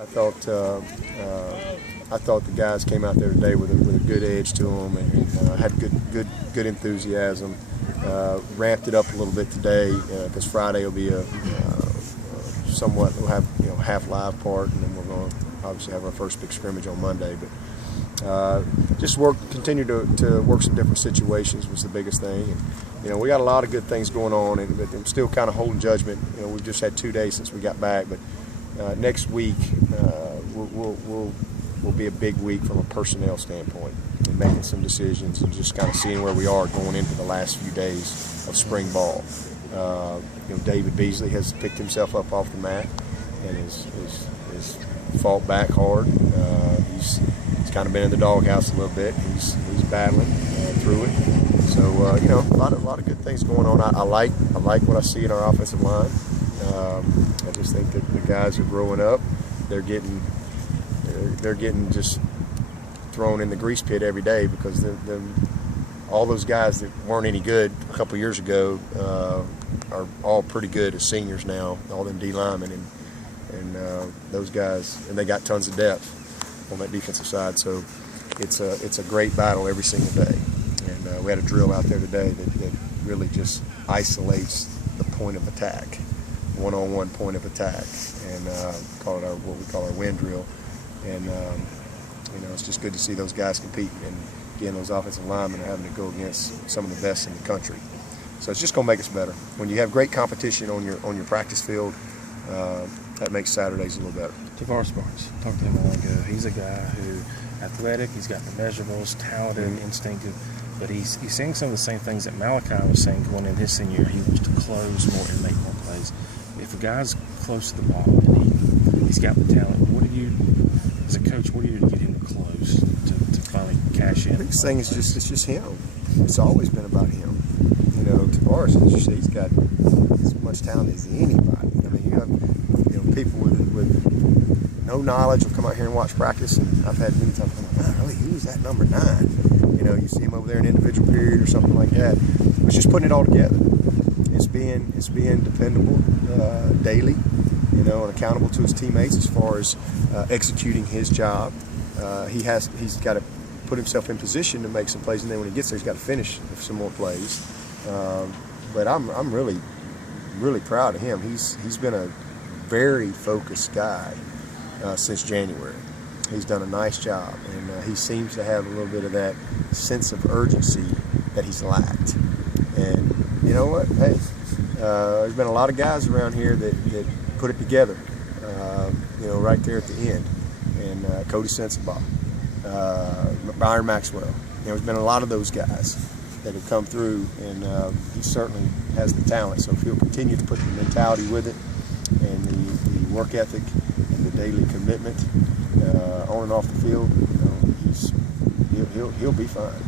I thought the guys came out there today with a good edge to them and had good enthusiasm. Ramped it up a little bit today because Friday will be we'll have half live part, and then we're going to obviously have our first big scrimmage on Monday. But just continue to work some different situations was the biggest thing. And we got a lot of good things going on, but I'm still kind of holding judgment. We've just had 2 days since we got back, but next week will be a big week from a personnel standpoint and making some decisions and just kind of seeing where we are going into the last few days of spring ball. David Beasley has picked himself up off the mat and has fought back hard. He's kind of been in the doghouse a little bit. He's battling through it. So a lot of good things going on. I like what I see in our offensive line. I just think that the guys are growing up. They're getting just thrown in the grease pit every day because all those guys that weren't any good a couple years ago are all pretty good as seniors now. All them D linemen and those guys, and they got tons of depth on that defensive side. So it's a great battle every single day. And we had a drill out there today that really just isolates the point of attack, one-on-one point of attack, and call it what we call our wind drill. And it's just good to see those guys compete, and again, those offensive linemen are having to go against some of the best in the country. So it's just going to make us better. When you have great competition on your practice field, that makes Saturdays a little better. Tavares Barnes, talked to him a while ago. He's a guy who athletic, he's got the measurables, talented, instinctive, but he's saying some of the same things that Malachi was saying going into his senior year. He wants to close more and make more plays. If a guy's close to the ball and he's got the talent, as a coach, what do you do to get him to close, to finally cash in? The biggest thing is it's just him. It's always been about him. Tavares, as you say, he's got as much talent as anybody. I mean, you have people with no knowledge will come out here and watch practice, and I've had many times I'm like, man, really, who's that number 9? You see him over there in individual period or something like that. It's just putting it all together. It's being dependable daily, and accountable to his teammates as far as executing his job. He's got to put himself in position to make some plays, and then when he gets there, he's got to finish some more plays. But I'm really proud of him. He's been a very focused guy since January. He's done a nice job, and he seems to have a little bit of that sense of urgency that he's lacked. And you know what? Hey, there's been a lot of guys around here that put it together, right there at the end. And Cody Sensabaugh, Byron Maxwell. There's been a lot of those guys that have come through, and he certainly has the talent. So if he'll continue to put the mentality with it and the work ethic and the daily commitment on and off the field, he'll be fine.